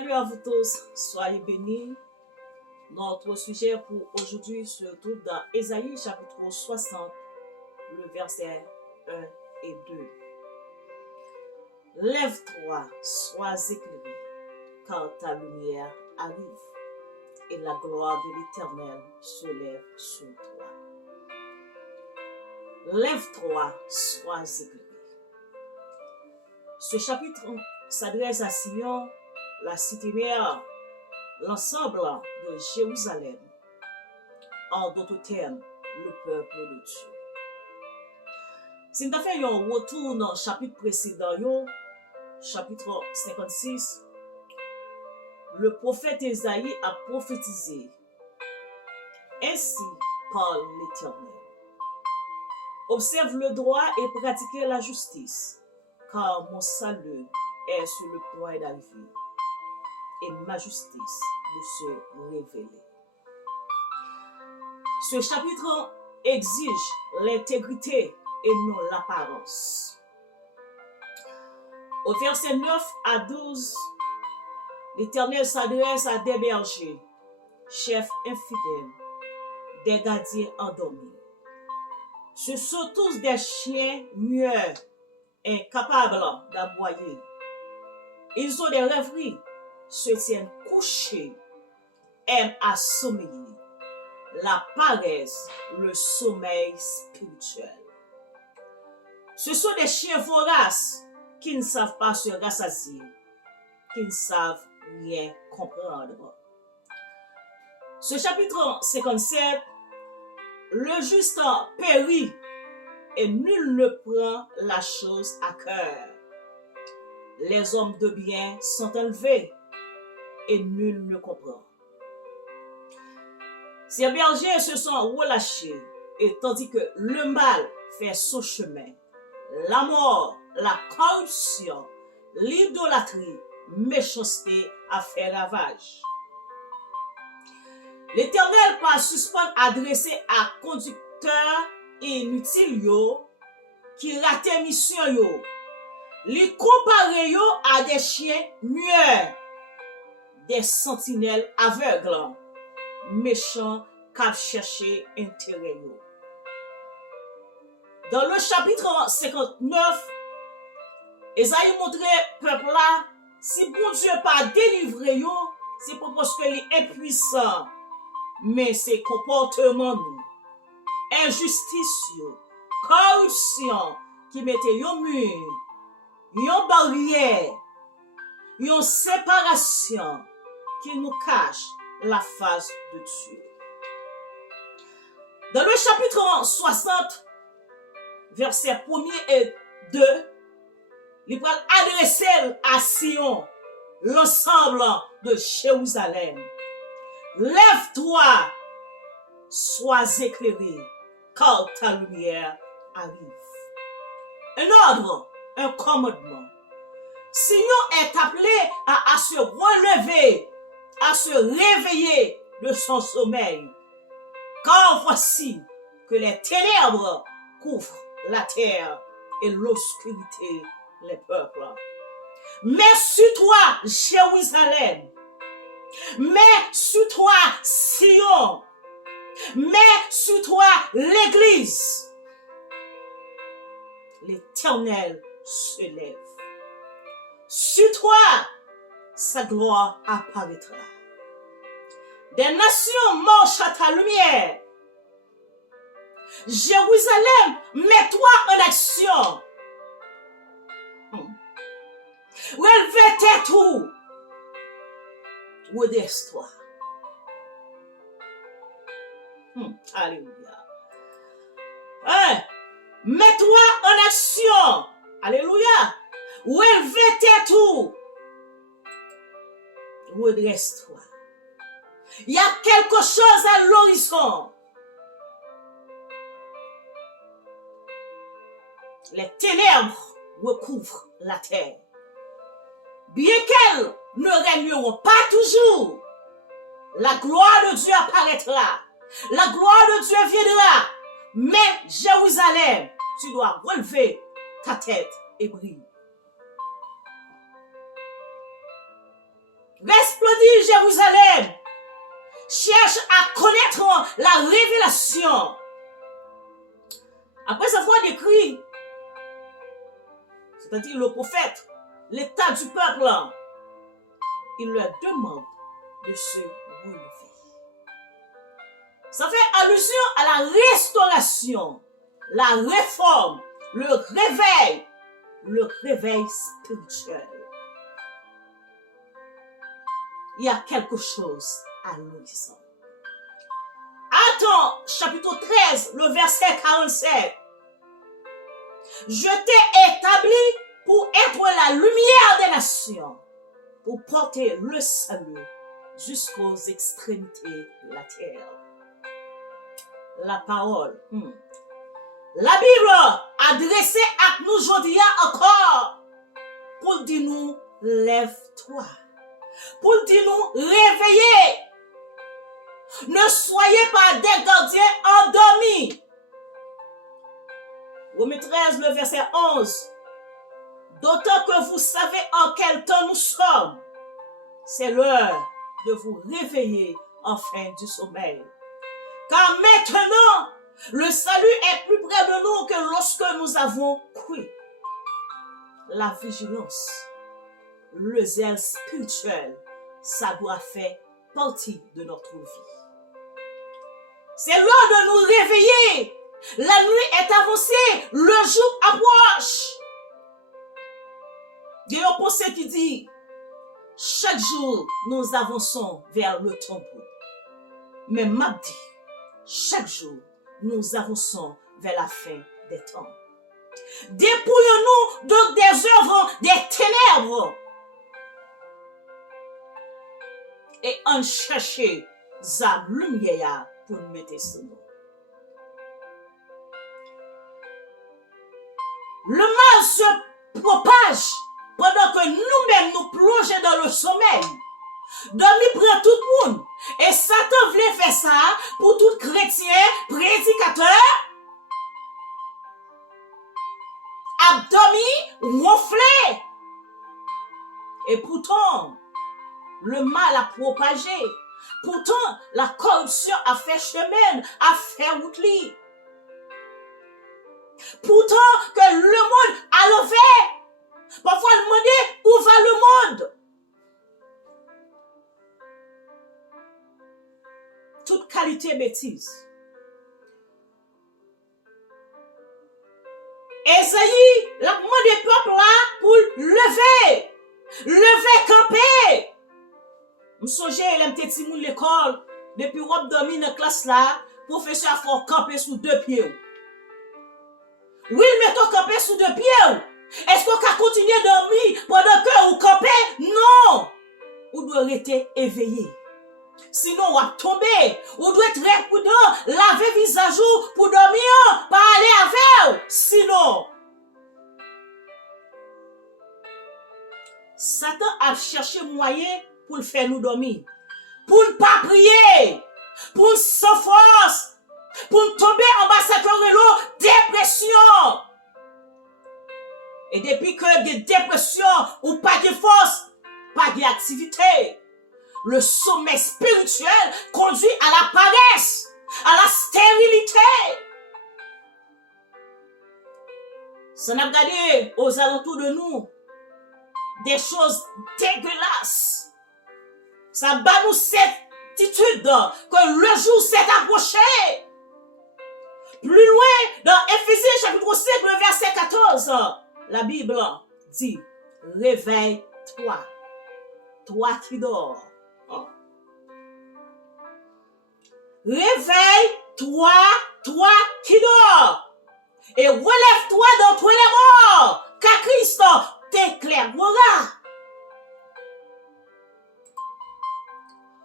Salut à vous tous, soyez bénis. Notre sujet pour aujourd'hui se trouve dans Ésaïe chapitre 60, le verset 1 et 2. Lève-toi, sois éclairé, car ta lumière arrive, et la gloire de l'Éternel se lève sur toi. Lève-toi, sois éclairé. Ce chapitre s'adresse à Sion, la cité mère, l'ensemble de Jérusalem, en d'autres termes, le peuple de Dieu. Si nous avons fait un retour dans le chapitre précédent, chapitre 56, le prophète Ésaïe a prophétisé. Ainsi parle l'Éternel. Observe le droit et pratiquez la justice, car mon salut est sur le point d'arriver et ma justice de se révéler. Ce chapitre exige l'intégrité et non l'apparence. Au verset 9 à 12, l'Éternel s'adresse à des bergers, chefs infidèles, des gardiens endormis. Ce sont tous des chiens muets, incapables d'aboyer. Ils ont des rêveries, se tiennent couchés, aiment à sommeiller, la paresse, le sommeil spirituel. Ce sont des chiens voraces qui ne savent pas se rassasier, qui ne savent rien comprendre. Ce chapitre 57, le juste périt et nul ne prend la chose à cœur. Les hommes de bien sont enlevés et nul ne comprend. Ces bergers se sont relâchés, et tandis que le mal fait son chemin, la mort, la corruption, l'idolâtrie, méchanceté a fait ravage. L'Éternel par suspend adressé à conducteurs inutiles qui ratent mission yo. Li compare yo à des chiens muets, des sentinelles aveugles, méchants qui cherchent intérêt yo. Dans le chapitre 59, Esaïe montrait peuple là, si bon Dieu pas délivré yo, c'est pas parce qu'il est impuissant, mais c'est comportement nous, injustice yo, corruption qui mettait yo mur, yon barrière, yon séparation qui nous cache la face de Dieu. Dans le chapitre 60, versets 1 et 2, il va adresser à Sion, l'ensemble de Jérusalem. Lève-toi, sois éclairé, car ta lumière arrive. Un ordre, un commandement. Sion est appelé à se relever, à se réveiller de son sommeil. Car voici que les ténèbres couvrent la terre et l'obscurité les peuples. Mais sur toi, Jérusalem, mais sur toi, Sion, mais sur toi, l'Église, l'Éternel se lève. Sur toi, sa gloire apparaîtra. Des nations marchent à ta lumière. Jérusalem, mets-toi en action. Relève tes trous. Redresse-toi. Alléluia. Mets-toi en action. Alléluia. Relève tes trous. Redresse-toi. Il y a quelque chose à l'horizon. Les ténèbres recouvrent la terre. Bien qu'elles ne régneront pas toujours, la gloire de Dieu apparaîtra. La gloire de Dieu viendra. Mais Jérusalem, tu dois relever ta tête et briller. Resplendis Jérusalem. Cherche à connaître la révélation. Après sa voix décrit, c'est-à-dire le prophète, l'état du peuple, il leur demande de se relever. Ça fait allusion à la restauration, la réforme, le réveil spirituel. Il y a quelque chose à l'horizon. Attends, chapitre 13, le verset 47. Je t'ai établi pour être la lumière des nations, pour porter le salut jusqu'aux extrémités de la terre. La parole. La Bible adressée à nous aujourd'hui encore pour dire nous, lève-toi. Pour dire nous, réveillez. Ne soyez pas des gardiens endormis. Romains 13, le verset 11. D'autant que vous savez en quel temps nous sommes. C'est l'heure de vous réveiller enfin du sommeil. Car maintenant, le salut est plus près de nous que lorsque nous avons cru. La vigilance, le zèle spirituel, ça doit faire partie de notre vie. C'est l'heure de nous réveiller. La nuit est avancée, le jour approche. Il y a une pensée qui dit, chaque jour, nous avançons vers le tombeau. Mais m'a dit, chaque jour, nous avançons vers la fin des temps. Dépouillons-nous donc des œuvres des ténèbres et en chercher sa lumière pour nous mettre sur nous. Le mal se propage pendant que nous-mêmes nous plongeons dans le sommeil. Dormi prend tout le monde. Et Satan voulait faire ça pour tout chrétien, prédicateur, abdomen, ronflé. Et pourtant, le mal a propagé. Pourtant, la corruption a fait chemin, a fait route. Pourtant, que le monde a levé. Parfois, demander où va le monde. Toute qualité bêtise. Esaïe, la demande peuple là pour lever. Lever, camper. M'songe, elle m'a dit l'école, depuis qu'on dormi dans la classe là, professeur faut camper sous deux pieds. Oui, mettons camper sous deux pieds. Est-ce qu'on peut continuer à dormir pendant que vous campez? Non. Vous doit rester éveillé. Sinon, on va tomber. On doit être très prudent, laver visage pour dormir, pas aller avec eux. Sinon, Satan a cherché moyen pour le faire nous dormir. Pour ne pas prier. Pour sans force. Pour tomber en bas de dépression. Et depuis que des dépressions ou pas de force, pas d'activité, le sommeil spirituel conduit à la paresse, à la stérilité. Ça n'a regardé aux alentours de nous des choses dégueulasses. Ça bat nous cette attitude que le jour s'est approché. Plus loin, dans Éphésiens chapitre 5, le verset 14, la Bible dit, réveille-toi, toi qui dors. Réveille-toi, toi qui dors. Et relève-toi d'entre les morts, car Christ t'éclairera.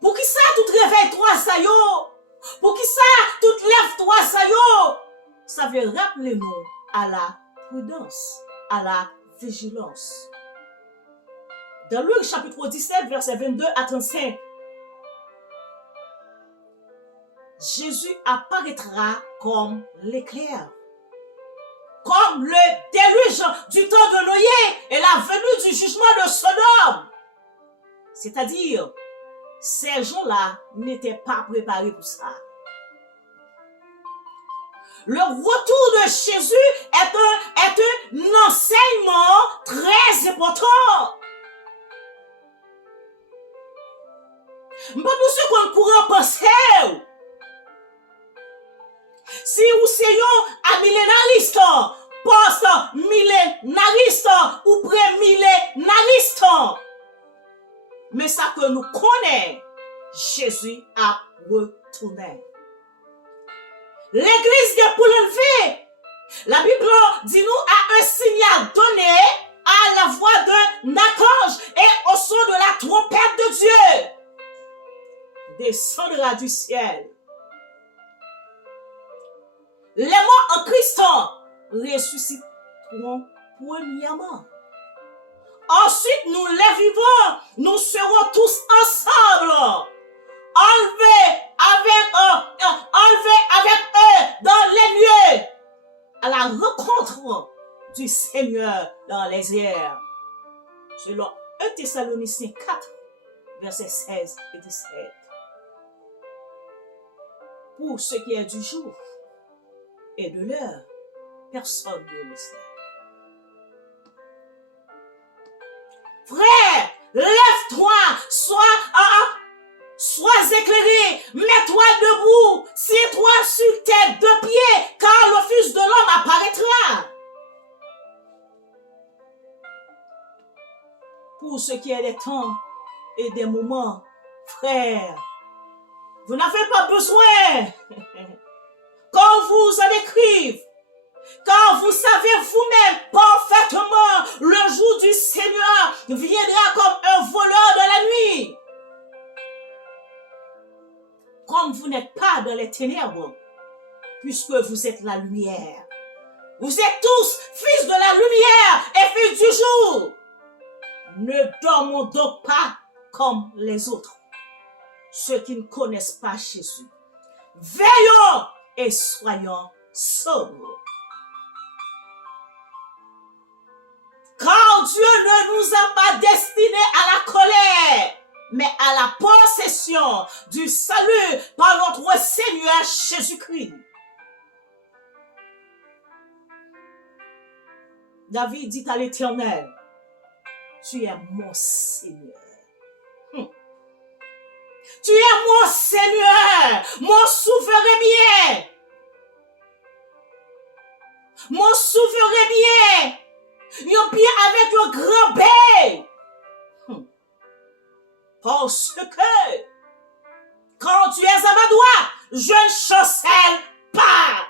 Pour qui ça, tout réveille-toi, ça yo? Pour qui ça, tout lève-toi, ça yo? Ça veut rappeler nous à la prudence, à la vigilance. Dans Luc chapitre 17, verset 22 à 35, Jésus apparaîtra comme l'éclair, comme le déluge du temps de Noé et la venue du jugement de Sodome. C'est-à-dire, ces gens-là n'étaient pas préparés pour ça. Le retour de Jésus est un enseignement très important. Pas pour ceux qu'on courant penser. Si vous êtes un millénariste, post-millénariste ou pré-millénariste, mais ça que nous connaissons, Jésus a retourné. L'église est pour l'enlever. La Bible dit nous a un signal donné à la voix d'un archange et au son de la trompette de Dieu. Descendra du ciel. Les morts en Christ ressusciteront premièrement. Ensuite, nous les vivants, nous serons tous ensemble, enlevés avec eux dans les lieux, à la rencontre du Seigneur dans les airs. Selon 1 Thessaloniciens 4, versets 16 et 17. Pour ce qui est du jour et de l'heure, personne ne le sait. Frère, lève-toi, sois éclairé, mets-toi debout, sieds-toi sur tes deux pieds, car le Fils de l'homme apparaîtra. Pour ce qui est des temps et des moments, frère, vous n'avez pas besoin qu'on vous en écrive, car vous savez vous-même parfaitement le jour du Seigneur viendra comme un voleur de la nuit. Comme vous n'êtes pas dans les ténèbres, puisque vous êtes la lumière. Vous êtes tous fils de la lumière et fils du jour. Ne dormons donc pas comme les autres, ceux qui ne connaissent pas Jésus. Veillons et soyons sobres. Car Dieu ne nous a pas destinés à la colère, mais à la possession du salut par notre Seigneur Jésus-Christ. David dit à l'Éternel, tu es mon Seigneur. Tu es mon Seigneur, mon souverain bien. Mon souverain bien. Un bien avec un grand B. Parce que quand tu es à ma droite, je ne chancelle pas.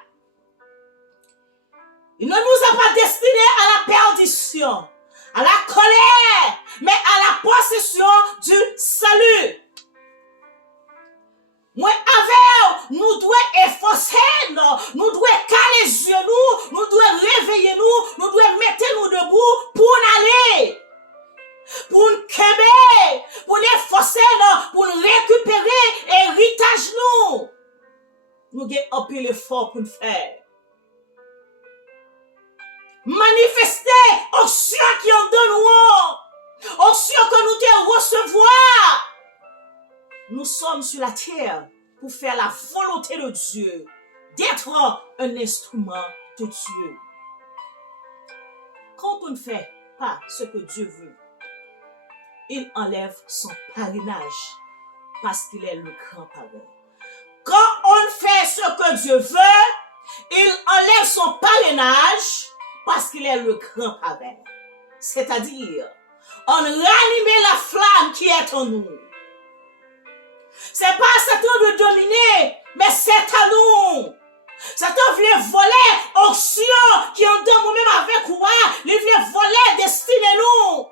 Il ne nous a pas destinés à la perdition, à la colère, mais à la possession du salut. Moi, avec nous devons efforcer, nous devons caler les yeux, nous devons réveiller, nous devons mettre nous debout pour aller, pour nous québer, pour nous efforcer, pour nous récupérer héritage nous. Nous avons un peu l'effort pour nous faire. Manifester onction qui en donne, onction que nous devons recevoir. Nous sommes sur la terre pour faire la volonté de Dieu, d'être un instrument de Dieu. Quand on ne fait pas ce que Dieu veut, il enlève son parrainage parce qu'il est le grand parrain. Quand on fait ce que Dieu veut, il enlève son parrainage parce qu'il est le grand parrain. C'est-à-dire, on ranime la flamme qui est en nous. C'est pas Satan de dominer, mais c'est à nous. Satan voulait voler onction qui en donne nous-mêmes avec quoi, il voulait voler destinée nous.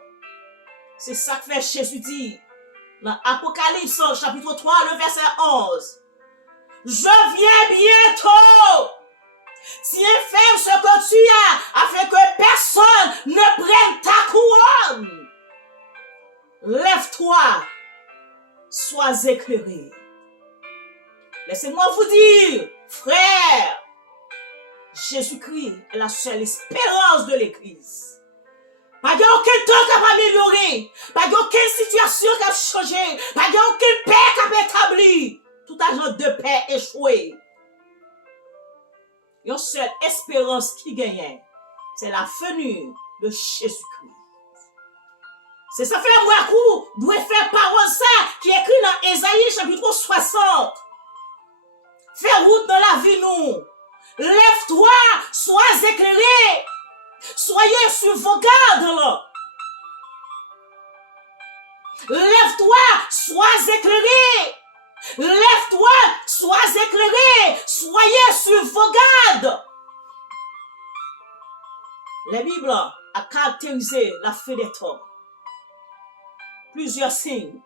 C'est ça que fait Jésus dit dans Apocalypse chapitre 3, le verset 11. Je viens bientôt. Tiens ferme ce que tu as, afin que personne ne prenne ta couronne. Lève-toi, sois éclairé. Laissez-moi vous dire, frère, Jésus-Christ est la seule espérance de l'Église. Pas aucun temps qui a amélioré. Pas aucune situation qui a changé. Pas aucune paix qui a établi. Tout agent de paix échoué. Une seule espérance qui gagne, c'est la venue de Jésus-Christ. C'est ça fait moi coup, doit faire parole ça qui est écrit dans Ésaïe chapitre 60. Fais route dans la vie nous. Lève-toi, sois éclairé. Soyez sur vos gardes là. Lève-toi, sois éclairé. Lève-toi, sois éclairé. Soyez sur vos gardes. La Bible a caractérisé la fin des temps. Plusieurs signes.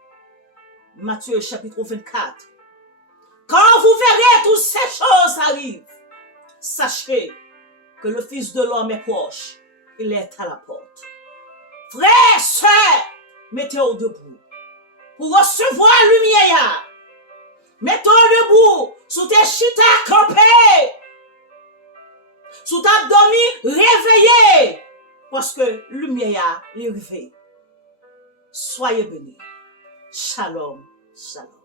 Matthieu chapitre 24. Quand vous verrez toutes ces choses arrivent, sachez que le Fils de l'homme est proche. Il est à la porte. Frères, sœurs, mettez-vous debout pour recevoir la lumière. Mettez-vous debout sous tes chita campés, sous ta dormi réveillé, parce que la lumière est réveillée. Soyez bénis. Shalom, shalom.